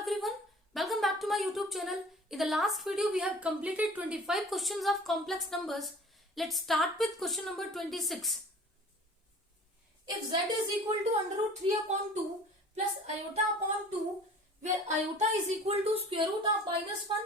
everyone, welcome back to my YouTube channel. In the last video we have completed 25 questions of complex numbers. Let's start with question number 26. If z is equal to under root 3 upon 2 plus iota upon 2, where iota is equal to square root of minus 1,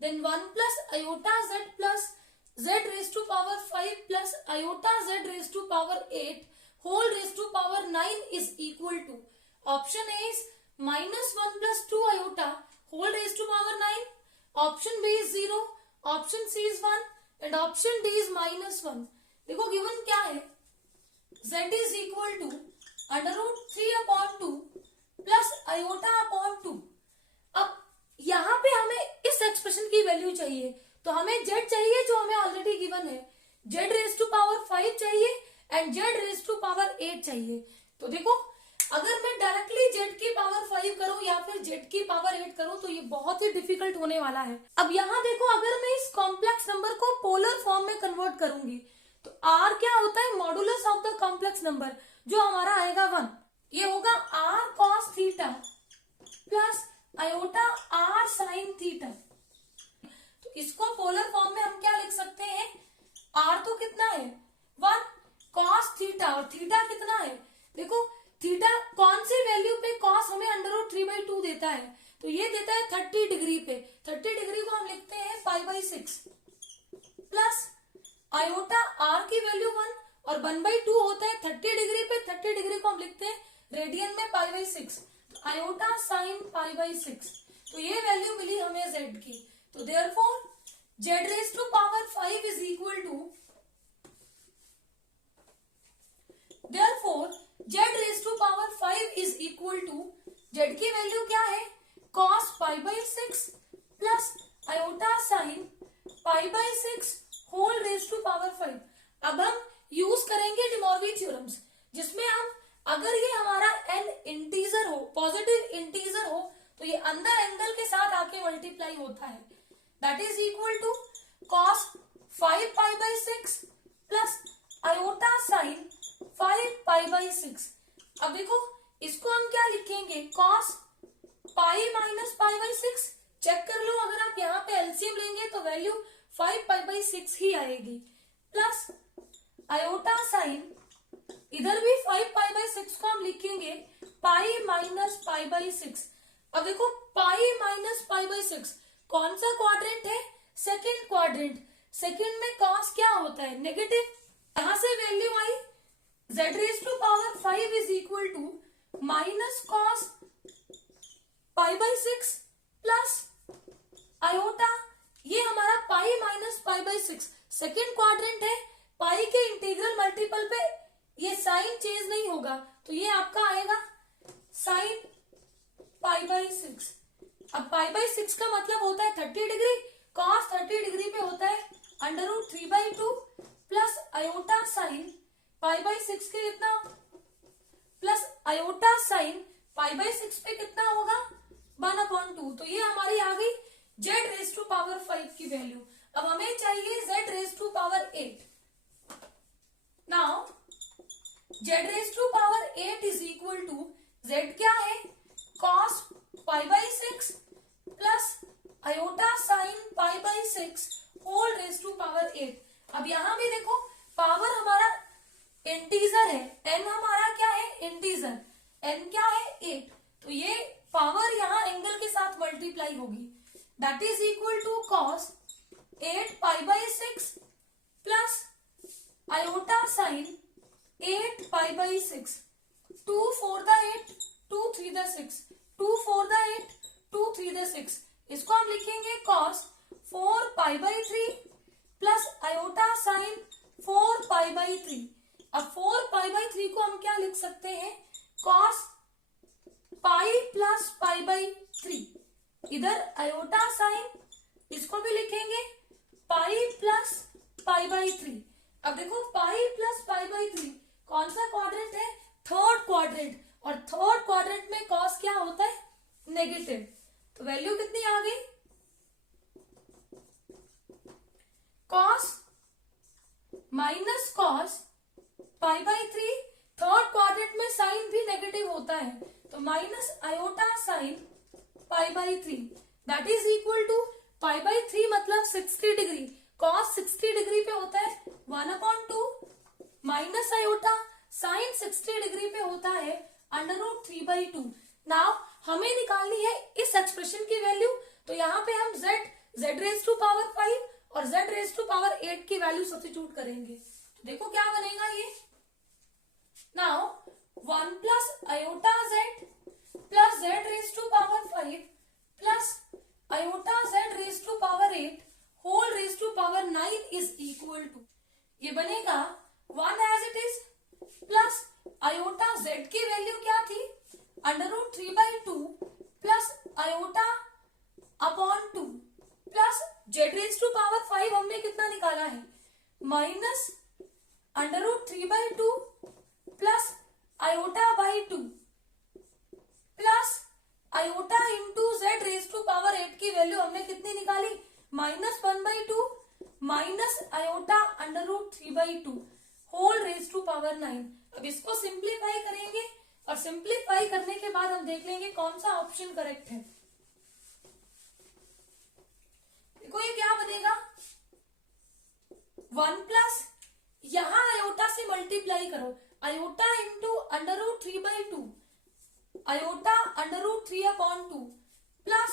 then 1 plus iota z plus z raised to power 5 plus iota z raised to power 8 whole raised to power 9 is equal to. Option A is minus 1 plus 2 iota whole raised to power 9. Option B is 0. Option C is 1. And option D is minus 1. देखो given क्या है, z is equal to under root 3 upon 2 plus iota upon 2. अब यहाँ पे हमें इस expression की value चाहिए, तो हमें z चाहिए जो हमें ऑलरेडी गिवन है, z रेज टू पावर 5 चाहिए and z raise to power 8 चाहिए. तो देखो अगर मैं डायरेक्टली z की पावर 5 करूं या फिर z की पावर 8 करूं तो ये बहुत ही डिफिकल्ट होने वाला है. अब यहाँ देखो अगर मैं इस कॉम्प्लेक्स नंबर को पोलर फॉर्म में कन्वर्ट करूंगी तो r क्या होता है, modulus of the complex number, जो हमारा आएगा 1. ये होगा r cos theta plus iota r sin theta. तो इसको पोलर फॉर्म में हम क्या लिख सकते हैं, r तो कितना है 1 cos थीटा और थीटा कितना है, देखो थीटा कौन सी वैल्यू पे cos हमें अंडर रूट 3/2 देता है, तो ये देता है 30 डिग्री पे. 30 डिग्री को हम लिखते हैं π/6 प्लस आयोटा r की वैल्यू 1 और 1/2 होता है 30 डिग्री पे. 30 डिग्री को हम लिखते हैं रेडियन में π/6, तो आयोटा साइन π/6. तो ये वैल्यू मिली हमें z की. तो therefore z raise to power 5 is equal to, therefore z raised to power 5 is equal to, z की वैल्यू क्या है cos π/6 plus iota sin π/6 whole raised to power 5. अब हम यूज करेंगे डिमॉर्फी थ्योरम्स, जिसमें हम अगर ये हमारा n इंटीजर हो, पॉजिटिव इंटीजर हो, तो ये अंदर एंगल के साथ आके मल्टीप्लाई होता है. That is equal to cos 5 π/6 plus iota sin 5 π/6. अब देखो इसको हम क्या लिखेंगे, cos पाई माइनस π/6. चेक कर लो, अगर आप यहाँ पे एलसीएम लेंगे तो वैल्यू 5 π/6 ही आएगी, प्लस आयोटा साइन, इधर भी 5 π/6 को हम लिखेंगे पाई माइनस π/6. अब देखो पाई माइनस π/6 कौन सा क्वाड्रेंट है, सेकेंड क्वाड्रेंट. सेकेंड में cos क्या होता है, नेगेटिव. यहां से वैल्यू आई z raise to power 5 is equal to minus cos π/6 plus iota, ये हमारा पाई माइनस π/6 सेकेंड क्वाड्रेंट है. पाई के इंटीग्रल मल्टीपल पे ये साइन चेंज नहीं होगा, तो ये आपका आएगा साइन π/6. अब π/6 का मतलब होता है 30 डिग्री, कॉस 30 डिग्री पे होता है under root 3/2 plus iota sine π/6 के कितना प्लस आयोटा साइन π/6 पे कितना होगा 1/2. तो ये हमारी आ गई z रेज टू पावर 5 की वैल्यू. अब हमें चाहिए z raise to power 8. Now z raise to power 8 is equal to, z क्या है cos π/6 plus iota sine π/6 whole raise to power 8. अब यहां भी देखो पावर हमारा इंटीजर है, n हमारा क्या है इंटीजर, n क्या है 8, तो ये पावर यहाँ एंगल के साथ मल्टीप्लाई होगी. That is equal to cos 8 π/6 plus iota sine 8 π/6. 2 4 the 8 2 3 the 6 2 4 the 8 2 3 the 6. इसको हम लिखेंगे cos 4 π/3 प्लस आयोटा साइन 4 π/3. अब 4 π/3 को हम क्या लिख सकते हैं, cos पाई प्लस π/3. इधर आयोटा साइन, इसको भी लिखेंगे पाई प्लस π/3. अब देखो पाई प्लस π/3 कौन सा क्वाड्रेंट है, थर्ड क्वाड्रेंट, और थर्ड क्वाड्रेंट में cos क्या होता है नेगेटिव. तो वैल्यू कितनी आ गई, cos minus cos π/3. Third quadrant में साइन भी नेगेटिव होता है, तो minus iota sine π/3 that is equal to π/3 मतलब 60 डिग्री, cos 60 डिग्री पे होता है 1/2 माइनस आयोटा साइन 60 डिग्री पे होता है √3/2। नाउ हमें निकालनी है इस एक्सप्रेशन की वैल्यू, तो यहाँ पे हम z रेज टू पावर 5 और z रेज टू पावर 8 की वैल्यू सब्स्टिट्यूट करेंगे। तो देखो क्या बनेगा ये। Now 1 plus iota z plus z raise to power 5 plus iota z raise to power 8 whole raise to power 9 is equal to, ये बनेगा 1 as it is plus iota z की वैल्यू क्या थी √3/2 plus iota upon 2 plus z raise to power 5 हमने कितना निकाला है minus √3/2 plus iota by 2 plus iota into z raise to power 8 की वैल्यू हमने कितनी निकाली -1/2 minus iota √3/2 whole raise to power 9। अब इसको सिंप्लीफाई करेंगे और सिंप्लीफाई करने के बाद हम देख लेंगे कौन सा ऑप्शन करेक्ट है। देखो ये क्या बनेगा 1 प्लस यहां आयोटा से मल्टीप्लाई करो, iota into √3/2 iota √3/2 plus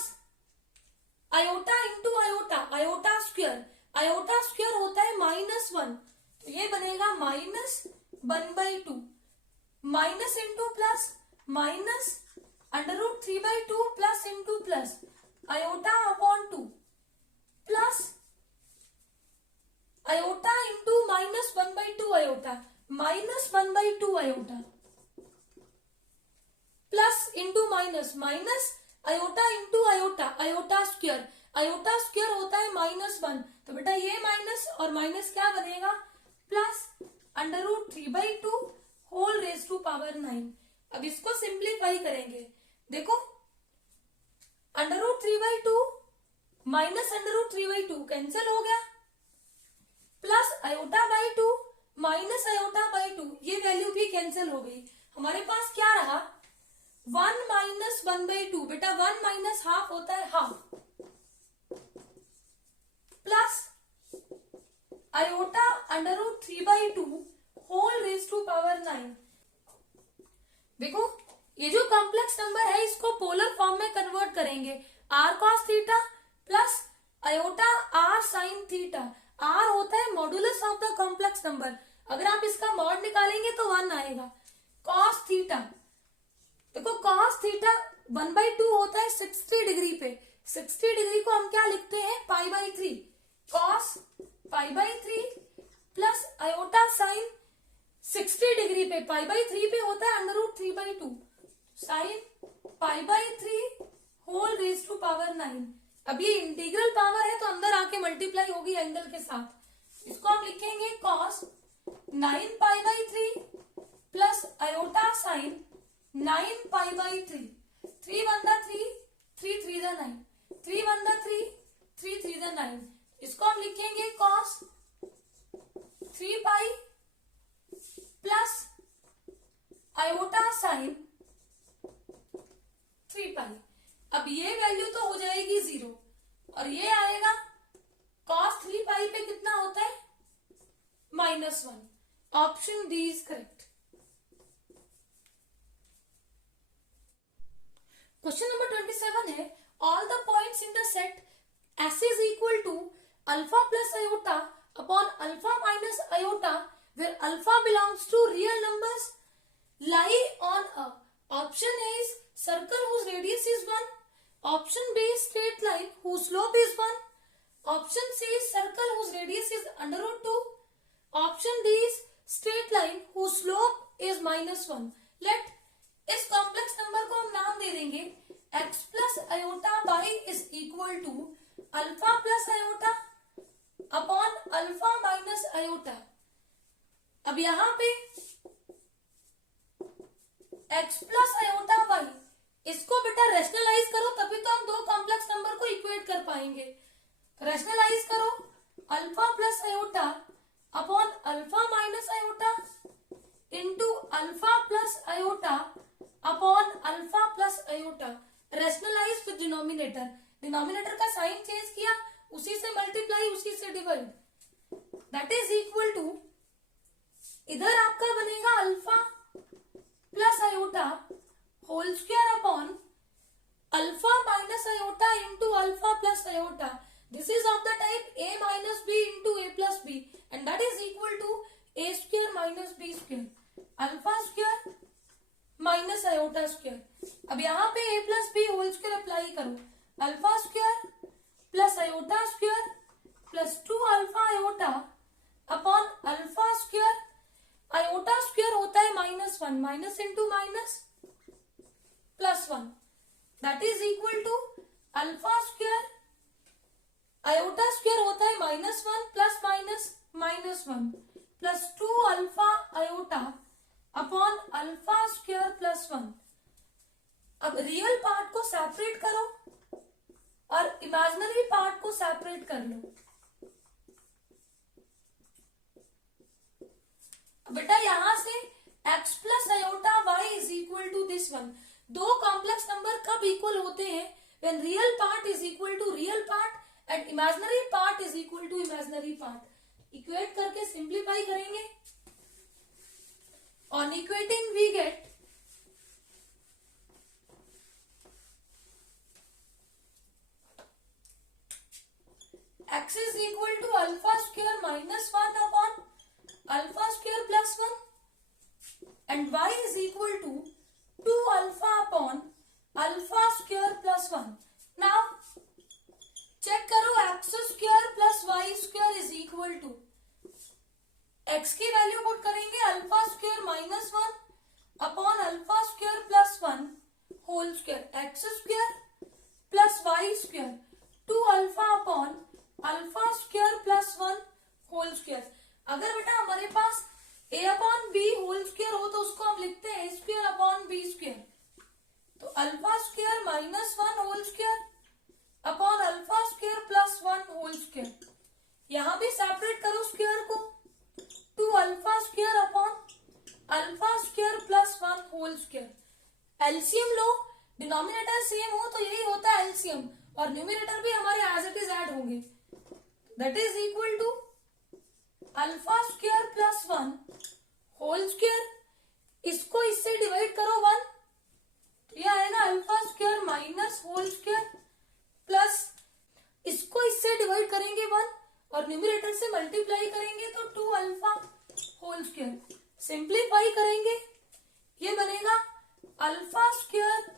iota into iota iota square होता है -1, तो ये बनेगा -1/2 minus into plus minus √3/2 plus into plus iota upon 2 plus iota into -1/2 iota -1/2 iota plus into minus minus iota into iota iota square होता है -1, तो बेटा ये माइनस और माइनस क्या बनेगा plus √3/2 whole raise to power 9। अब इसको सिंप्लीफाई करेंगे, देखो √3/2 माइनस √3/2 कैंसिल हो गया plus iota by 2 minus iota by 2 ये वैल्यू भी कैंसिल हो गई। हमारे पास क्या रहा 1 माइनस 1/2, बेटा 1 माइनस हाफ होता है half plus iota √3/2 whole raise to power 9। देखो ये जो कॉम्प्लेक्स नंबर है इसको पोलर फॉर्म में कन्वर्ट करेंगे, r cos theta plus iota r sin theta. r होता है modulus of the complex number, अगर आप इसका मॉड निकालेंगे तो 1 आएगा। cos थीटा, देखो cos थीटा 1/2 होता है 60 डिग्री पे, 60 डिग्री को हम क्या लिखते हैं π/3 cos π/3 plus iota sine 60 degree पे π/3 पे होता है √3/2 sine π/3 whole raise to power 9। अब ये इंटीग्रल पावर है तो अंदर आके मल्टीप्लाई होगी एंगल के साथ, इसको हम लिखेंगे cos 9 π/3 प्लस आयोटा साइन 9 π/3 3 1 3 3 3 9 3 1 3 3 3 9, इसको हम लिखेंगे cos 3 pi plus iota sign 3 पाई। अब ये वैल्यू तो हो जाएगी 0 और ये आएगा cos 3 पाई पे कितना होता है -1। Option D is correct. Question number 27 है all the points in the set S is equal to alpha plus iota upon alpha minus iota where alpha belongs to real numbers lie on a, option A is circle whose radius is 1, option B is straight line whose slope is 1, option C is circle whose radius is √2, option D is straight line whose slope is -1। let इस complex number को हम नाम दे देंगे x plus iota y is equal to alpha plus iota upon alpha minus iota. अब यहां पे x plus iota Y, इसको बेटा रेशनलाइज करो तभी तो हम दो कॉम्प्लेक्स नंबर को इक्वेट कर पाएंगे। रेशनलाइज करो alpha plus iota upon alpha minus iota into alpha plus iota upon alpha plus iota. Rationalise with denominator, denominator का साइन चेंज किया, उसी से मल्टीप्लाई, उसी से divide, that is equal to, इधर आपका बनेगा alpha plus iota whole square upon alpha minus iota into alpha plus iota. This is of the type a minus b into a plus b and that is equal to A square minus B square, alpha square minus iota square. अब यहाँ पे a plus B whole square apply करो, alpha square plus iota square plus 2 alpha iota upon alpha square, iota square होता है -1, minus into minus plus 1, that is equal to alpha square, iota square होता है -1 plus minus -1 plus 2 alpha iota upon alpha square plus 1. अब real part को separate करो और imaginary part को separate कर लो. बेटा यहां से x plus iota y is equal to this one. दो कॉम्प्लेक्स नंबर कब इक्वल होते हैं? When real part is equal to real part and imaginary part is equal to imaginary part. Equate करके सिंप्लीफाई करेंगे. On equating we get x is equal to alpha square minus 1 upon alpha square plus 1 and y is equal to 2 alpha upon alpha square plus 1. Now check करो x square plus y square is equal to, x की value put करेंगे alpha square minus 1 upon alpha square plus 1 whole square, X square plus Y square 2 alpha upon alpha square plus 1 whole square. अगर बेटा हमारे पास a upon B whole square हो तो उसको हम लिखते हैं a square upon B square. तो alpha square minus 1 whole square upon alpha square plus 1 whole square. यहां भी सेपरेट करो स्क्वायर को, 2 alpha square upon alpha square plus 1 whole square. LCM लो, डिनोमिनेटर सेम हो तो यही होता है एलसीएम, और न्यूमिनेटर भी हमारे एज इट इज ऐड होंगे. That is equal to alpha square plus 1 whole square. इसको इससे डिवाइड करो 1, तो यह आएगा alpha square minus whole square plus, इसको इससे डिवाइड करेंगे 1 और न्यूमिनेटर से मल्टीप्लाई करेंगे तो 2 अल्फा होल स्क्वायर. सिंप्लीफाई करेंगे, ये बनेगा alpha square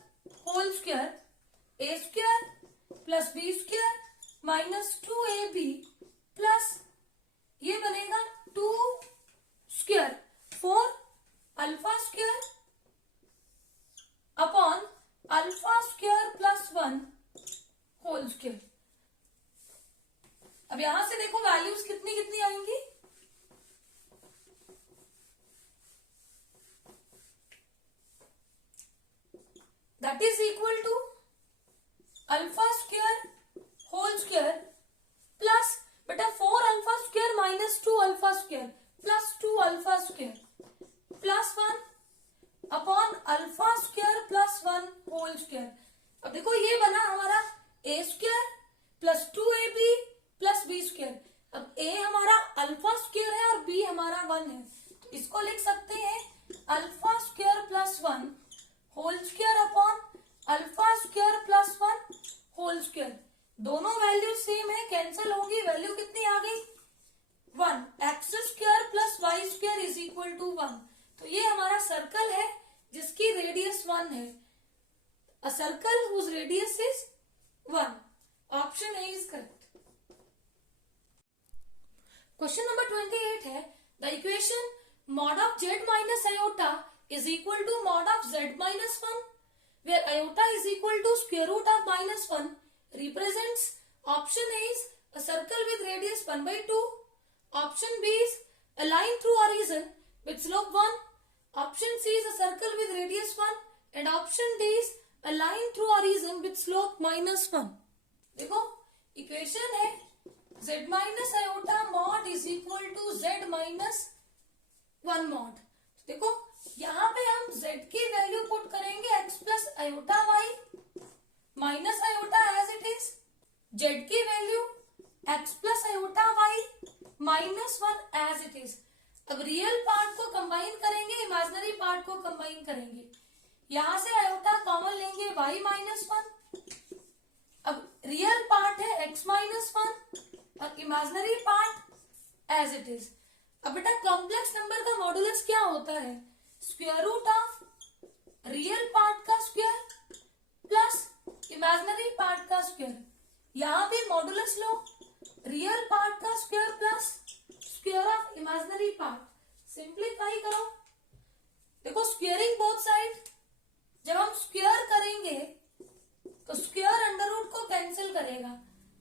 whole square A square plus B square minus 2ab plus ये बनेगा 2 square 4 alpha square upon alpha square plus 1 whole square. अब यहां से देखो वैल्यूज कितनी कितनी आएंगी. That is equal to alpha square whole square plus बेटा 4 alpha square minus 2 alpha square plus 2 alpha square plus 1 upon alpha square plus 1 whole square. अब देखो ये बना हमारा A square plus 2ab plus B square. अब a हमारा alpha square है और b हमारा 1 है, तो इसको लिख सकते हैं alpha square plus 1 whole square upon alpha square plus 1 whole square. दोनों वैल्यू सेम है, कैंसिल होगी, वैल्यू कितनी आ गई 1. X square plus Y square is equal to 1. तो ये हमारा सर्कल है जिसकी रेडियस 1 है. A circle whose radius is 1. Option A is correct. Question number 28 है the equation mod of z minus iota is equal to mod of z minus 1 where iota is equal to square root of minus 1 represents. Option A is a circle with radius 1 by 2. Option B is a line through origin with slope 1. Option C is a circle with radius 1 and option D is a line through origin with slope minus 1. देखो equation है z minus iota mod is equal to z minus 1 mod. देखो यहाँ पे हम z की value put करेंगे x plus iota y minus z की value x plus iota y minus 1 as it is. अब रियल पार्ट को कंबाइन करेंगे, इमेजिनरी पार्ट को कंबाइन करेंगे। यहां से आयोटा कॉमन लेंगे y माइनस 1। अब रियल पार्ट है x माइनस 1 और imaginary part as it is. अब बेटा कॉम्प्लेक्स नंबर का मॉडुलस क्या होता है? Square root of real part का स्क्वायर प्लस इमेजिनरी पार्ट का स्क्वायर। यहां भी मॉडुलस लो, रियल पार्ट का square plus square of imaginary part. Simplify करो, देखो स्क्वायरिंग बोथ साइड। जब हम स्क्वायर करेंगे तो स्क्वायर अंडर रूट को कैंसिल करेगा,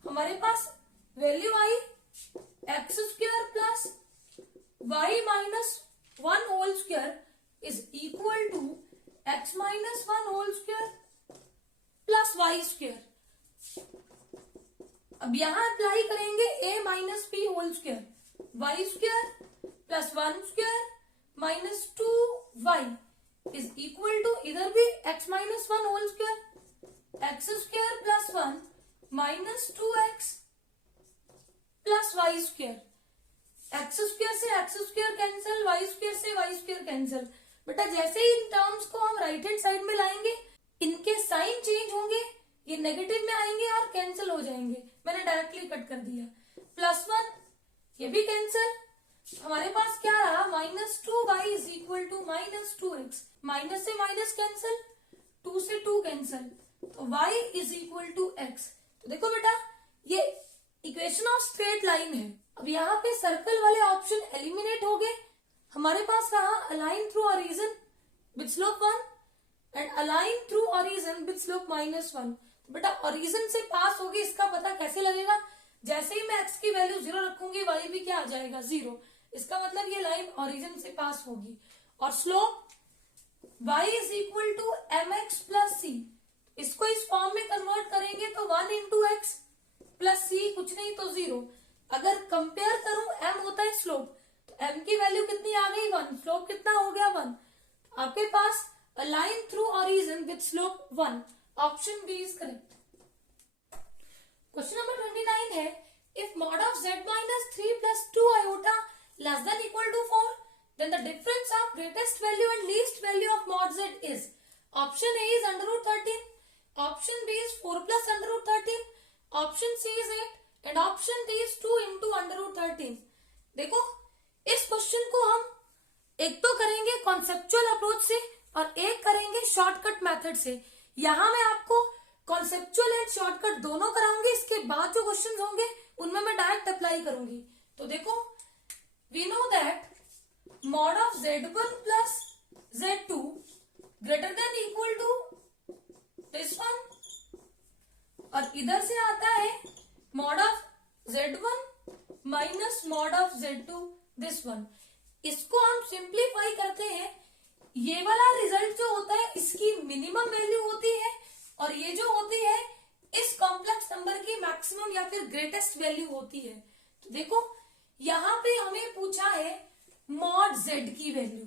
हमारे पास वैल्यू आई X square plus Y minus 1 whole square is equal to X minus 1 whole square plus Y square. अब यहां अप्लाई करेंगे a minus B whole square, Y square plus 1 square minus 2y is equal to इधर भी x minus 1 whole square, X square plus 1 minus 2x plus Y square. X square से x square cancel, y square से y square cancel. बेटा जैसे ही in terms को हम right hand side में लाएंगे, इनके साइन चेंज होंगे, ये नेगेटिव में आएंगे और कैंसिल हो जाएंगे। मैंने डायरेक्टली कट कर दिया। प्लस 1 ये भी कैंसिल, हमारे पास क्या रहा minus 2y is equal to minus 2x। Minus से माइनस कैंसिल, 2 से 2 कैंसिल, तो y is equal to x। तो देखो बेटा ये इक्वेशन ऑफ स्ट्रेट लाइन है। अब यहाँ पे सर्कल वाले ऑप्शन एलिमिनेट हो गए, हमारे पास रहा align through origin with slope 1 and align through origin with slope minus 1। तो बेटा ओरिजिन से पास होगी, इसका पता कैसे लगेगा? जैसे ही मैं x की वैल्यू 0 रखूंगी y भी क्या आ जाएगा 0। इसका मतलब ये लाइन ओरिजिन से पास होगी। और slope y is equal to mx plus C, इसको इस फॉर्म में कन्वर्ट करेंगे तो 1 इंटू एक्स प्लस सी, कुछ नहीं तो 0। अगर कंपेयर करूं m होता है स्लोप, तो m की वैल्यू कितनी आ गई 1, स्लोप कितना हो गया 1। आपके पास a line through origin with slope 1, option B is correct. Question number 29 है if mod of z minus 3 plus 2 iota less than equal to 4, then the difference of greatest value and least value of mod z is option A is under root 13, option B is 4 plus under root 13, option C is 8 and option D is 2 into under root 13। देखो इस question को हम एक तो करेंगे conceptual approach से और एक करेंगे शॉर्टकट मेथड से। यहां मैं आपको कॉन्सेप्चुअल एंड शॉर्टकट दोनों कराऊंगी, इसके बाद जो क्वेश्चंस होंगे उनमें मैं डायरेक्ट अप्लाई करूंगी। तो देखो we know that mod of z1 plus z2 greater than equal to this one, और इधर से आता है mod of z1 minus mod of z2 this one. इसको हम सिंप्लीफाई करते हैं, ये वाला रिजल्ट जो होता है इसकी मिनिमम वैल्यू होती है और ये जो होती है इस कॉम्प्लेक्स नंबर की मैक्सिमम या फिर ग्रेटेस्ट वैल्यू होती है। तो देखो यहां पे हमें पूछा है मॉड z की वैल्यू।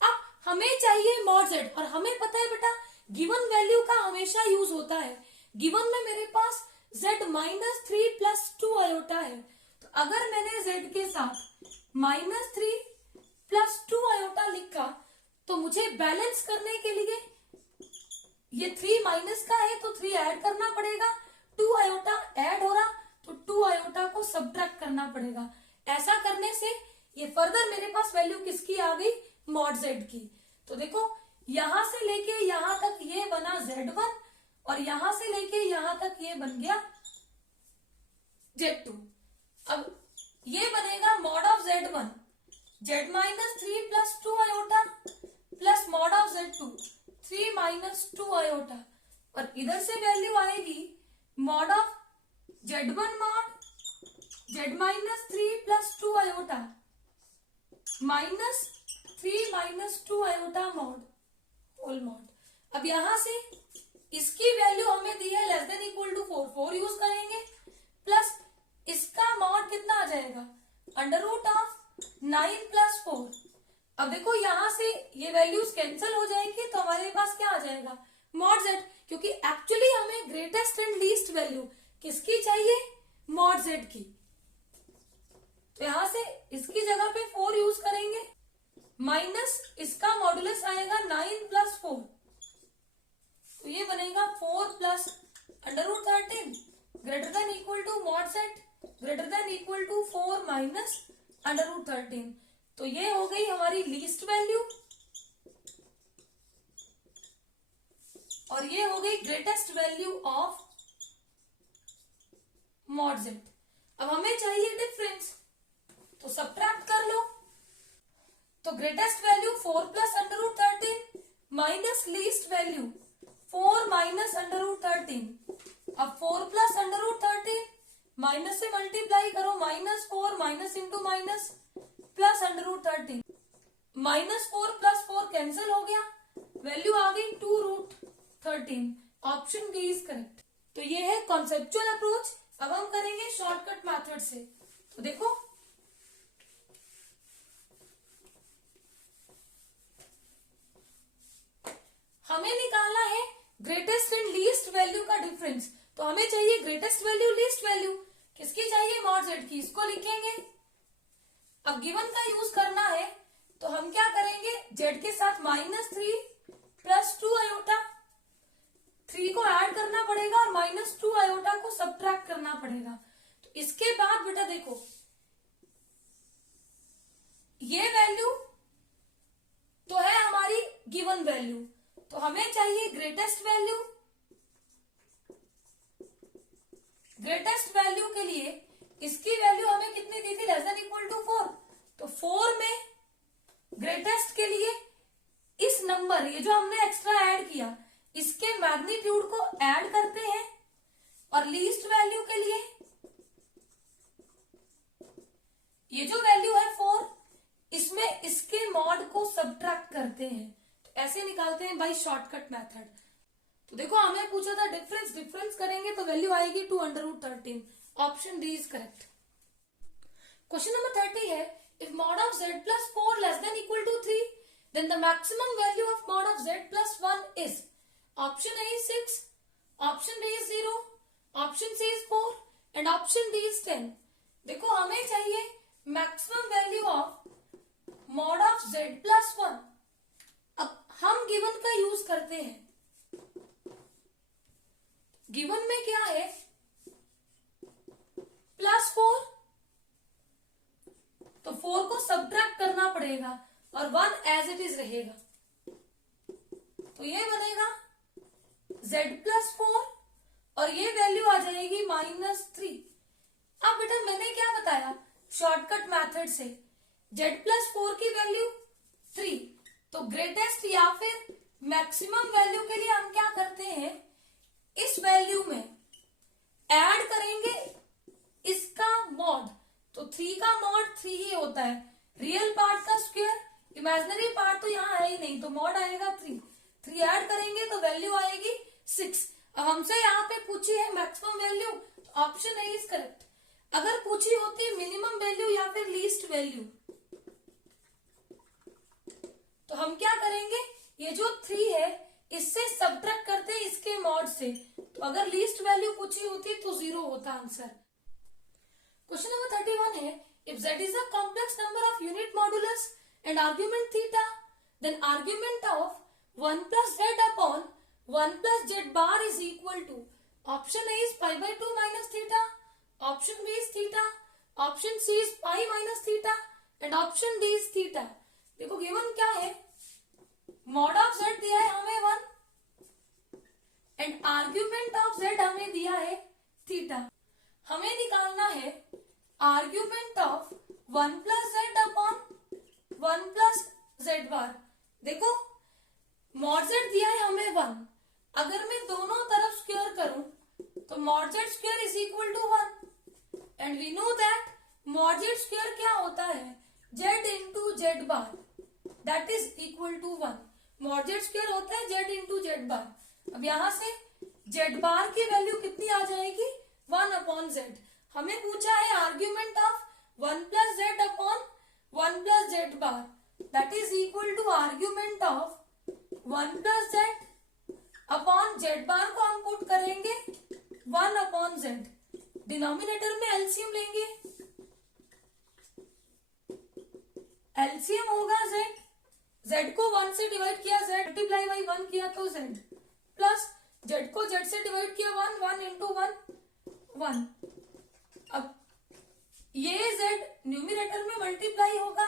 अब हमें चाहिए मॉड z और हमें पता है बेटा गिवन वैल्यू का हमेशा यूज होता है। गिवन में मेरे पास z माइनस 3 प्लस 2 आयोटा है, तो अगर मैंने z के साथ माइनस 3 प्लस 2 आयोटा लिखा तो मुझे बैलेंस करने के लिए ये 3 माइनस का है तो 3 ऐड करना पड़ेगा, 2 आयोटा ऐड हो रहा तो 2 आयोटा को सब्ट्रैक्ट करना पड़ेगा। ऐसा करने से ये फर्दर मेरे पास वैल्यू किसकी आ गई मॉड z की। तो देखो यहां से लेके यहां तक ये बना z1 और यहां से लेके यहां तक ये बन गया z2। अब ये बनेगा mod of z1 z minus 3 plus 2 iota plus mod of z2 3 minus 2 iota, और इधर से वैल्यू आएगी mod of z1 mod z minus 3 plus 2 iota minus 3 minus 2 iota mod whole mod. अब यहां से इसकी वैल्यू हमें दी है less than equal to 4, 4 use करेंगे प्लस इसका मॉड कितना आ जाएगा अंडर रूट ऑफ 9 प्लस 4। अब देखो यहां से ये वैल्यूज कैंसिल हो जाएंगी तो हमारे पास क्या आ जाएगा मॉड z, क्योंकि एक्चुअली हमें ग्रेटेस्ट एंड लीस्ट वैल्यू किसकी चाहिए? मॉड z की। तो यहां से इसकी जगह पे 4 यूज करेंगे, माइनस इसका मॉडुलस आएगा 9 प्लस 4, तो ये बनेगा 4 plus √13 greater than equal to mod z greater than equal to 4 minus √13। तो ये हो गई हमारी लीस्ट वैल्यू और ये हो गई greatest value of mod z। अब हमें चाहिए डिफरेंस, तो सबट्रैक्ट कर लो। तो greatest value 4 plus √13 minus least value 4 minus √13। अब 4 प्लस √13 माइनस से मल्टीप्लाई करो, -4 minus into minus plus √13, -4 plus 4 cancel हो गया, वैल्यू आ गई 2√13। Option D is correct. तो ये है कॉन्सेप्चुअल अप्रोच। अब हम करेंगे शॉर्टकट मेथड से। तो देखो हमें निकालना है ग्रेटेस्ट एंड लीस्ट वैल्यू का डिफरेंस। तो हमें चाहिए ग्रेटेस्ट वैल्यू लीस्ट वैल्यू, किसकी चाहिए? मॉड z की। इसको लिखेंगे। अब गिवन का यूज करना है तो हम क्या करेंगे, z के साथ -3 प्लस 2 आयोटा, 3 को ऐड करना पड़ेगा और -2 आयोटा को सबट्रैक्ट करना पड़ेगा। तो इसके बाद बेटा देखो ये वैल्यू तो है हमारी गिवन वैल्यू, तो हमें चाहिए ग्रेटेस्ट वैल्यू। ग्रेटेस्ट वैल्यू के लिए इसकी वैल्यू हमें कितनी दी थी? Less than equal to 4। तो 4 में ग्रेटेस्ट के लिए इस नंबर, ये जो हमने एक्स्ट्रा ऐड किया, इसके मैग्नीट्यूड को ऐड करते हैं और लीस्ट वैल्यू के लिए ये जो वैल्यू है 4, इसमें इसके मॉड को सबट्रैक्ट करते हैं। तो ऐसे निकालते हैं बाय शॉर्टकट मेथड। तो देखो हमें पूछा था डिफरेंस, डिफरेंस करेंगे तो वैल्यू आएगी 2√13। Option D is correct. Question number 30 है, if mod of z plus 4 less than equal to 3 then the maximum value of mod of z plus 1 is. Option A is 6, option B is 0, option C is 4 and option D is 10। देखो हमें चाहिए maximum value of mod of z plus 1। अब हम given का use करते हैं। Given में क्या है? +4, तो 4 को सबट्रैक्ट करना पड़ेगा और 1 एज इट इज रहेगा। तो ये बनेगा z प्लस 4 और ये वैल्यू आ जाएगी -3। अब बेटा मैंने क्या बताया शॉर्टकट मेथड से, z प्लस 4 की वैल्यू 3। तो ग्रेटेस्ट या फिर मैक्सिमम वैल्यू के लिए हम क्या करते हैं, इस वैल्यू में ऐड करेंगे इसका मॉड। तो 3 का मॉड 3 ही होता है, रियल पार्ट का स्क्वायर, इमेजिनरी पार्ट तो यहाँ है ही नहीं, तो मॉड आएगा 3। 3 ऐड करेंगे तो वैल्यू आएगी 6। अब हमसे यहाँ पे पूछी है मैक्सिमम वैल्यू, तो ऑप्शन ए इज करेक्ट। अगर पूछी होती मिनिमम वैल्यू या फिर लीस्ट वैल्यू, तो हम क्या करेंगे, ये जो 3 है इससे सबट्रैक्ट करते हैं इसके मॉड से। तो अगर लीस्ट वैल्यू पूछी होती तो 0 होता आंसर। क्वेश्चन नंबर 31 है, if z is a complex number of unit modulus and argument theta, then argument of 1 plus z upon 1 plus z bar is equal to. Option A is π/2 minus theta, option B is theta, option C is π minus theta and option D is theta. देखो given क्या है, mod of z दिया है हमें 1 and argument of z हमें दिया है theta. हमें निकालना है argument of 1 plus z upon 1 plus z बार। देखो मॉड z दिया है हमें 1, अगर मैं दोनों तरफ स्क्वायर करूं तो mod z square is equal to 1 and we know that mod z square क्या होता है, z into z bar that is equal to 1। Mod z square होता है z इंटू z बार। अब यहां से z बार की वैल्यू कितनी आ जाएगी, 1 अपॉन z। हमें पूछा है argument of 1 plus z upon 1 plus z bar that is equal to argument of 1 plus z upon z bar को हम पुट करेंगे 1 अपॉन जेड। डिनोमिनेटर में एलसीएम लेंगे, एलसीएम होगा जेड, जेड को 1 से डिवाइड किया जेड मल्टीप्लाई बाई 1 किया तो जेड, प्लस जेड को जेड से डिवाइड किया 1, 1 इंटू 1 1। अब ये जेड न्यूमिनेटर में मल्टीप्लाई होगा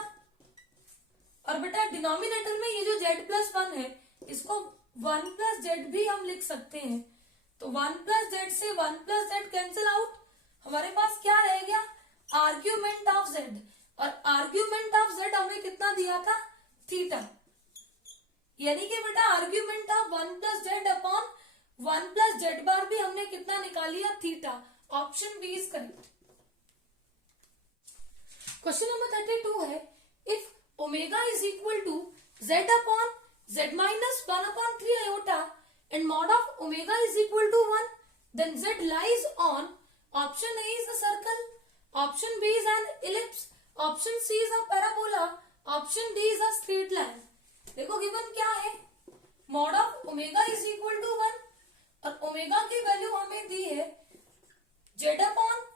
और बेटा डिनोमिनेटर में ये जो जेड प्लस 1 है इसको 1 प्लस जेड भी हम लिख सकते हैं। तो 1 प्लस जेड से 1 प्लस जेड कैंसिल आउट, हमारे पास क्या रह गया, आर्ग्यूमेंट ऑफ जेड। और आर्ग्यूमेंट ऑफ जेड हमने कितना दिया था, थीटा। यानी कि बेटा argument of 1 plus Z upon 1 plus Z bar भी हमने कितना निकाल लिया, theta. Option B is correct. Question number 32 है, if omega is equal to Z upon Z minus 1 upon 3 iota and mod of omega is equal to 1, then z lies on option A is a circle, option B is an ellipse, option C is a parabola, option D is a straight line। देखो given क्या है, mod of omega is equal to 1 और omega की value हमें दी है z upon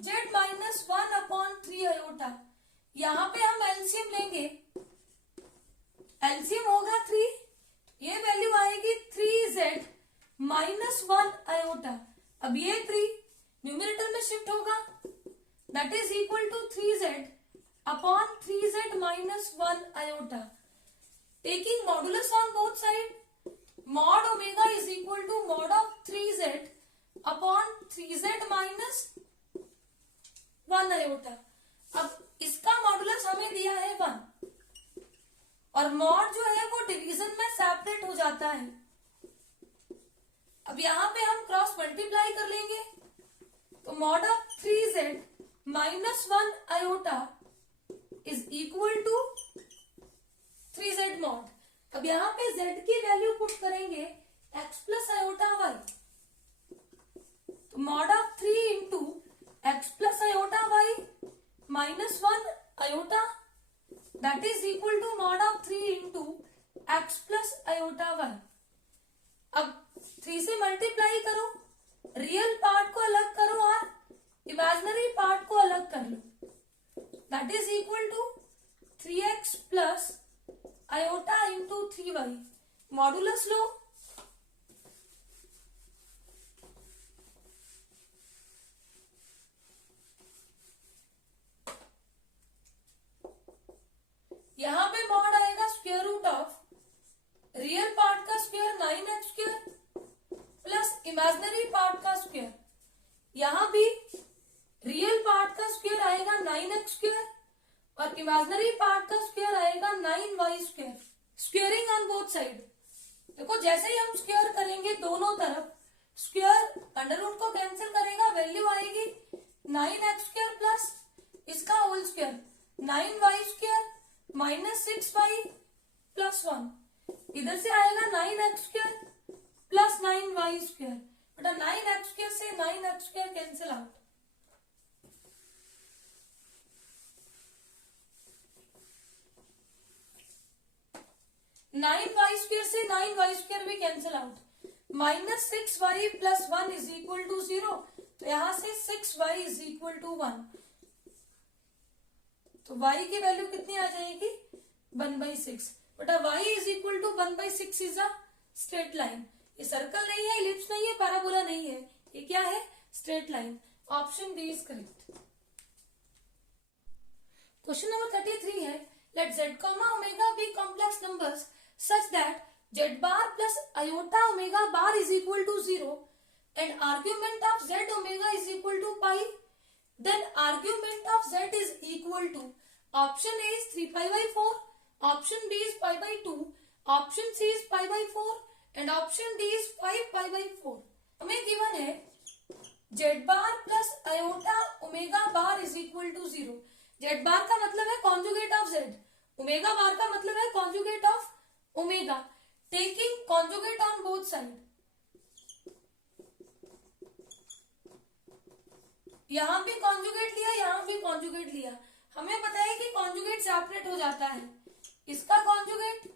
z minus 1 upon 3 iota. यहाँ पे हम एलसीएम लेंगे, एलसीएम होगा 3, ये वैल्यू आएगी 3z माइनस 1 आयोटा। अब ये 3 न्यूमिनेटर में शिफ्ट होगा, that is equal to 3z upon 3z minus 1 iota. Taking modulus on both side, mod omega is equal to mod of 3z upon 3z minus 1 iota. अब इसका modulus हमें दिया है 1 और मॉड जो है वो डिवीजन में सेपरेट हो जाता है। अब यहां पे हम क्रॉस मल्टीप्लाई कर लेंगे, तो mod of 3z minus 1 iota is equal to 3z mod. अब यहां पे z की वैल्यू पुट करेंगे x प्लस आयोटा y, तो mod of 3 into x plus iota y minus 1 iota that is equal to mod of 3 into x plus iota y। अब 3 से multiply करो, real part को अलग करो और इमेजिनरी पार्ट को अलग कर लो, that is equal to 3x plus iota into 3y। Modulus लो, यहां पे मॉड आएगा square root of real part का square 9x square plus imaginary part का स्क्वायर। यहां भी रियल पार्ट का स्क्वायर आएगा 9x स्क्वायर और इमेजिनरी पार्ट का स्क्वायर आएगा 9y square. Squaring on both side, देखो जैसे ही हम स्क्वायर करेंगे दोनों तरफ, स्क्वायर अंडर रूट को कैंसिल करेगा, वैल्यू आएगी 9x स्क्वायर प्लस इसका whole square 9y square minus 6y plus 1। इधर से आएगा 9x square plus 9y square, बेटा 9x स्क्वायर से 9x square cancel out. Nine y square से 9y स्क्वायर भी cancel out. Minus 6y plus 1 is equal to 0, तो यहां से 6y इज इक्वल टू 1, तो y की वैल्यू कितनी आ जाएगी 1/6। बेटा y is equal to 1/6 is a straight line. ये सर्कल नहीं है, इलिप्स नहीं है, पैराबोला नहीं है, ये क्या है, straight line. Option D is correct. Question number 33 है, let z, omega be complex numbers such that z bar plus iota omega bar is equal to 0 and argument of z omega is equal to pi, then argument of z is equal to option A is 3 pi by 4, option B is pi by 2, option C is pi by 4 and option D is 5 pi by 4। हमें given है z bar plus iota omega bar is equal to 0। z bar का मतलब है conjugate of z, omega bar का मतलब है conjugate of omega. Taking conjugate on both side, यहां भी कॉन्जुगेट लिया, यहां भी कॉन्जुगेट लिया। हमें पता है कि कॉन्जुगेट सेपरेट हो जाता है, इसका कॉन्जुगेट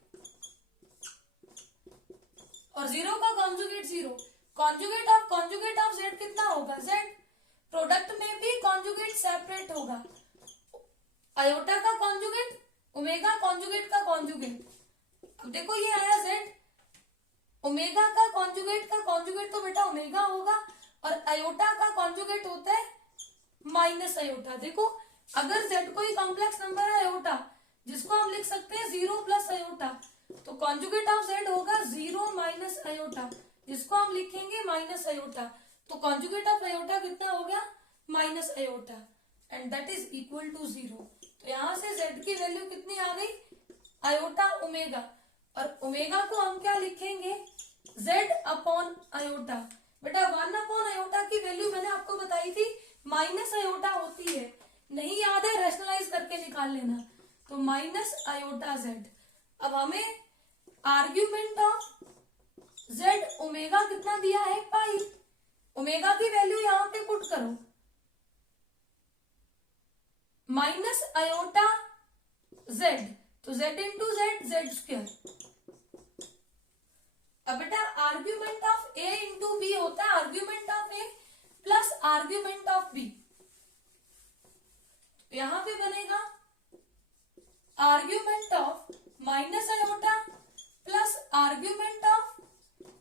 और 0 का conjugate 0। Conjugate of conjugate conjugate of z कितना होगा, z। प्रोडक्ट में भी कॉन्जुगेट सेपरेट होगा, आयोटा का कॉन्जुगेट, ओमेगा कॉन्जुगेट का कॉन्जुगेट। अब देखो ये आया z, ओमेगा का कॉन्जुगेट तो बेटा ओमेगा होगा, और अयोटा का कॉन्जुगेट होता है माइनस अयोटा। देखो अगर z कोई कॉम्प्लेक्स नंबर है अयोटा, जिसको हम लिख सकते हैं 0 प्लस अयोटा, तो कॉन्जुगेट ऑफ z होगा 0 माइनस अयोटा, जिसको हम लिखेंगे माइनस अयोटा। तो कॉन्जुगेट ऑफ अयोटा कितना हो गया, minus iota, and that is equal to 0। तो यहां से z की वैल्यू कितनी आ गई, अयोटा ओमेगा, और ओमेगा को हम क्या लिखेंगे, z अपॉन अयोटा। बेटा 1 अपॉन अयोटा की वैल्यू मैंने आपको बताई थी माइनस अयोटा होती है, नहीं याद है रैशनलाइज करके निकाल लेना, तो माइनस अयोटा z। अब हमें आर्ग्यूमेंट ऑफ z ओमेगा कितना दिया है, पाई। ओमेगा की वैल्यू यहां पे पुट करो, माइनस अयोटा z, तो z इंटू z स्क्वायर। अब बेटा argument of a into b होता है argument of a plus argument of b। यहां पे बनेगा argument of minus iota plus argument of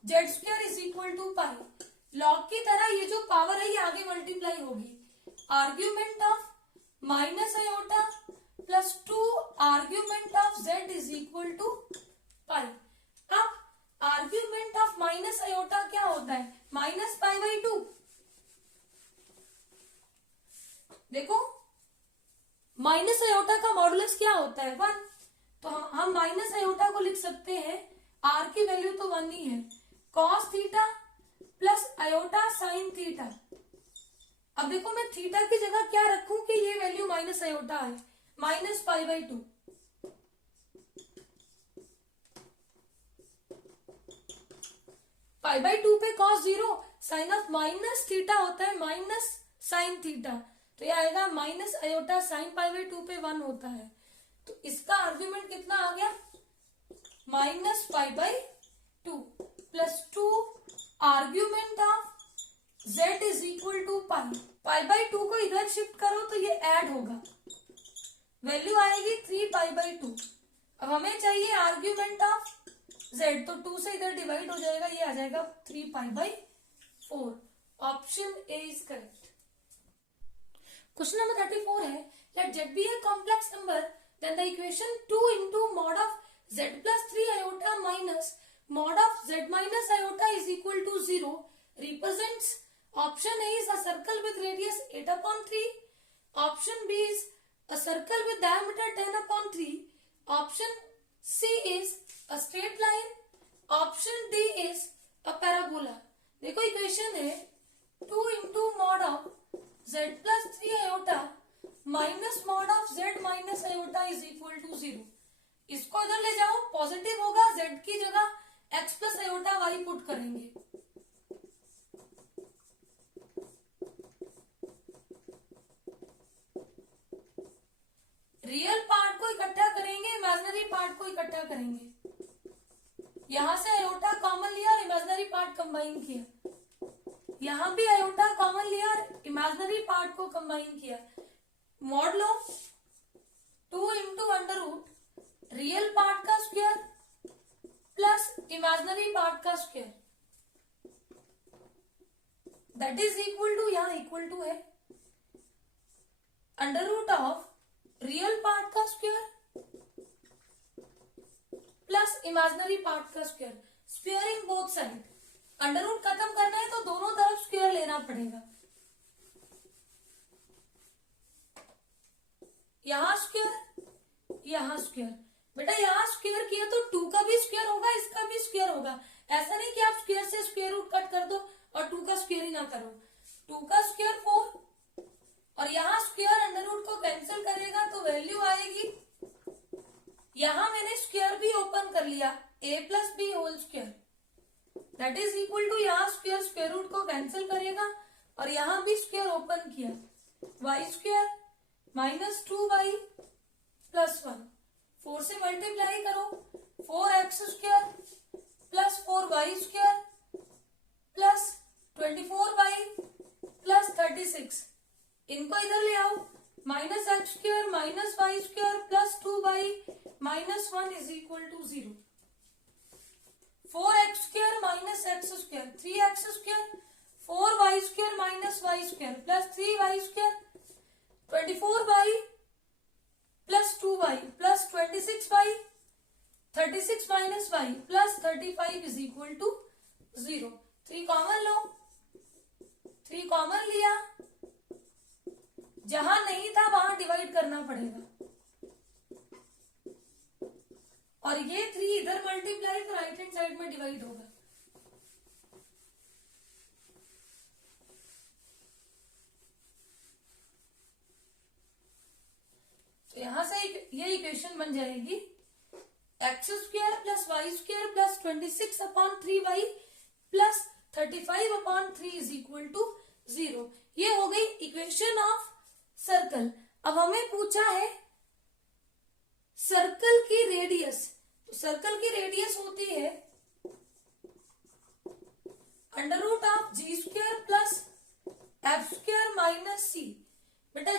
z square is equal to pi. Log की तरह ये जो पावर है ये आगे मल्टीप्लाई होगी, argument of minus iota plus 2 argument of z is equal to pi. अब आर्ग्यूमेंट ऑफ माइनस अयोटा क्या होता है, माइनस पाई बाई 2। देखो माइनस अयोटा का मॉडुलस क्या होता है, 1, तो हम माइनस अयोटा को लिख सकते हैं, आर की वैल्यू तो 1 ही है, cos theta plus iota sine theta. अब देखो मैं थीटा की जगह क्या रखूं कि ये वैल्यू माइनस अयोटा है, minus pi by 2। Pi by 2 पे cos 0, sine of minus theta होता है माइनस साइन थीटा, तो ये आएगा minus iota sine pi by 2 पे 1 होता है। तो इसका आर्ग्यूमेंट कितना आ गया, minus pi by 2 plus 2 argument of z is equal to pi. Pi by 2 को इधर शिफ्ट करो तो ये ऐड होगा, वैल्यू आएगी 3 पाई बाई 2। अब हमें चाहिए आर्ग्यूमेंट ऑफ z, तो 2 से इधर डिवाइड हो जाएगा, ये आ जाएगा 3 pi by 4। Option A is correct. Question number 34 है, let z be a complex number, then the equation 2 into mod of z plus 3 iota minus mod of z minus iota is equal to 0 represents, option A is a circle with radius 8 upon 3, option B is a circle with diameter 10 upon 3, option C is a straight line, option D is a parabola। देखो equation है 2 into mod of z plus 3 iota minus mod of z minus iota is equal to 0। इसको इधर ले जाओ, positive होगा, z की जगह x plus iota y put करेंगे, रियल पार्ट को इकट्ठा करेंगे, इमेजिनरी पार्ट को इकट्ठा करेंगे। यहां से अयोटा कॉमन लिया और इमेजिनरी पार्ट कंबाइन किया, यहां भी अयोटा कॉमन लिया और इमेजिनरी पार्ट को कंबाइन किया। मॉड लो 2 into under root real part का स्क्वायर प्लस इमेजिनरी पार्ट का square, that is equal to, यहां इक्वल टू है under root of real part का स्क्वायर प्लस इमेजिनरी पार्ट का square, squaring both side. Under root खत्म करना है तो दोनों तरफ स्क्वायर लेना पड़ेगा, यहां स्क्वायर यहां स्क्वायर। बेटा यहाँ स्क्वायर किया तो 2 का भी स्क्वायर होगा, इसका भी स्क्वायर होगा, ऐसा नहीं कि आप स्क्वायर से स्क्वायर रूट कट कर दो और 2 का स्क्वायर ही ना करो। 2 का स्क्वायर 4 और यहाँ स्क्वायर अंडर रूट को कैंसिल करेगा तो वैल्यू आएगी, यहां मैंने स्क्वायर भी ओपन कर लिया, a plus B whole square, that is equal to, यहाँ स्क्वायर स्क्वायर रूट को कैंसिल करेगा और यहां भी स्क्वायर ओपन किया, y square minus 2y plus 1, 4 से मल्टीप्लाई करो, 4x square plus 4y square plus 24 26, इनको इधर ले आओ, minus x square minus y square plus 2y minus 1 is equal to 0। 4x square minus x square 3x square 4y square minus y square plus 3y square 24y plus 2y plus 26y 36 minus y plus 35 is equal to 0। 3 common लो, 3 common लिया, जहां नहीं था वहां divide करना पड़ेगा, और ये 3 इधर मल्टीप्लाई तो राइट हैंड साइड में डिवाइड होगा। तो यहां से ये इक्वेशन बन जाएगी x square plus Y square plus 26 upon 3y plus 35 upon 3 is equal to 0। ये हो गई इक्वेशन ऑफ सर्कल। अब हमें पूछा है सर्कल की रेडियस। तो सर्कल की रेडियस होती है under root of G square plus F square minus C. बेटा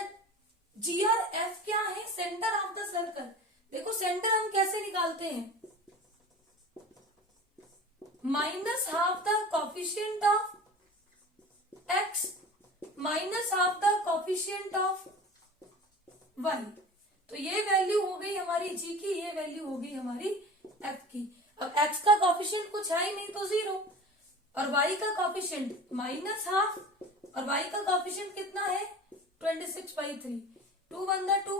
जी और एफ क्या है? Centre of the circle. देखो सेंटर हम कैसे निकालते हैं, minus half the coefficient of X minus half the coefficient of Y. तो ये वैल्यू हो गई हमारी जी की, ये वैल्यू हो गई हमारी एफ की। अब एक्स का कोफिशिएंट कुछ है ही नहीं तो 0, और वाई का कोफिशिएंट माइनस हाफ, और वाई का कोफिशिएंट कितना है 26/3। 2 1 द 2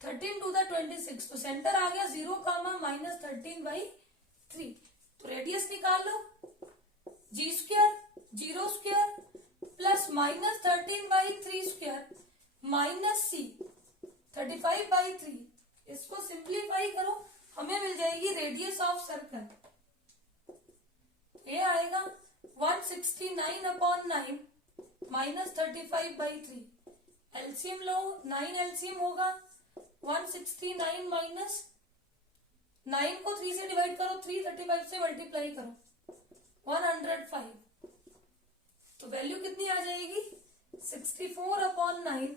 13 2 द 26। तो सेंटर आ गया 0 माइनस 13/3। तो रेडियस निकाल लो, G square 0 square plus minus 13/3 square minus C 35/3। इसको सिंप्लीफाई करो, हमें मिल जाएगी रेडियस ऑफ सर्कल। ये आएगा 169/9 माइनस 35/3। एलसीएम लो, 9 एलसीएम होगा 169 माइनस 9 को 3 से डिवाइड करो, 335 से मल्टीप्लाई करो 105। तो वैल्यू कितनी आ जाएगी 64/9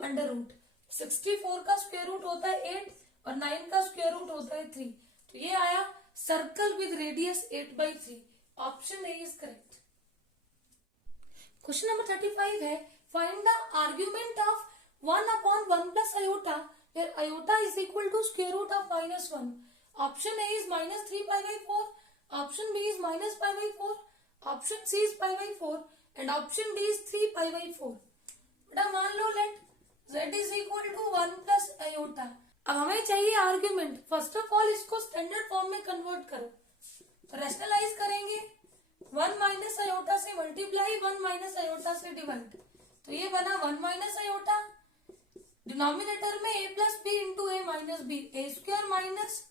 अंडर रूट। 64 का स्क्वायर रूट होता है 8 और 9 का स्क्वायर रूट होता है 3। तो ये आया circle with radius 8/3। Option A is correct. Question number 35 है find the argument of 1/1 plus iota where iota is equal to square root of -1. Option A is -3π/4, option B is -π/4, option C is π/4 and option D is 3π/4। बेटा मान लो late z is equal to 1 plus iota। अब हमें चाहिए argument. First of all इसको standard form में convert करो, तो rationalise करेंगे 1 माइनस आयोटा से मल्टीप्लाई 1 माइनस आयोटा से डिवाइड। तो ये बना 1 माइनस आयोटा, डिनोमिनेटर में a plus b into a minus b, a square minus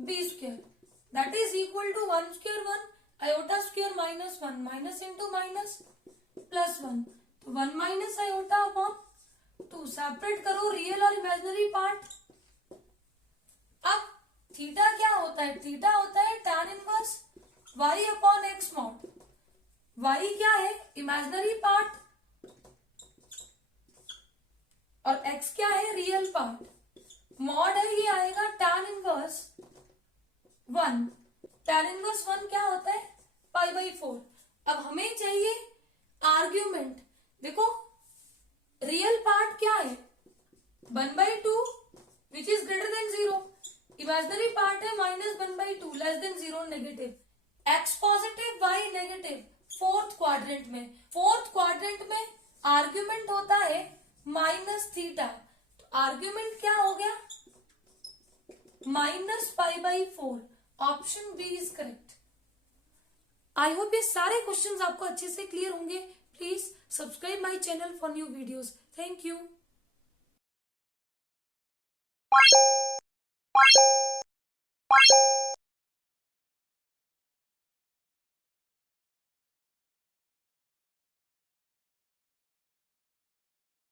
B square that is equal to 1 square 1 iota square minus 1 minus into minus plus 1। तो 1 minus iota upon 2। Separate करो real और imaginary part. अब theta क्या होता है? Theta होता है tan inverse y upon x mod. y क्या है? इमेजिनरी पार्ट, और x क्या है? Real part. मॉड है ये आएगा tan इनवर्स 1। tan इनवर्स 1 क्या होता है? π/4। अब हमें चाहिए आर्ग्यूमेंट। देखो रियल पार्ट क्या है? 1/2 which is greater than 0। Imaginary part है -1/2 less than 0 negative. x positive y negative. Fourth quadrant में आर्ग्यूमेंट होता है माइनस थीटा। तो आर्ग्यूमेंट क्या हो गया? -π/4। Option B is correct. I hope ये सारे क्वेश्चंस आपको अच्छे से क्लियर होंगे। Please subscribe my channel for new videos. Thank you.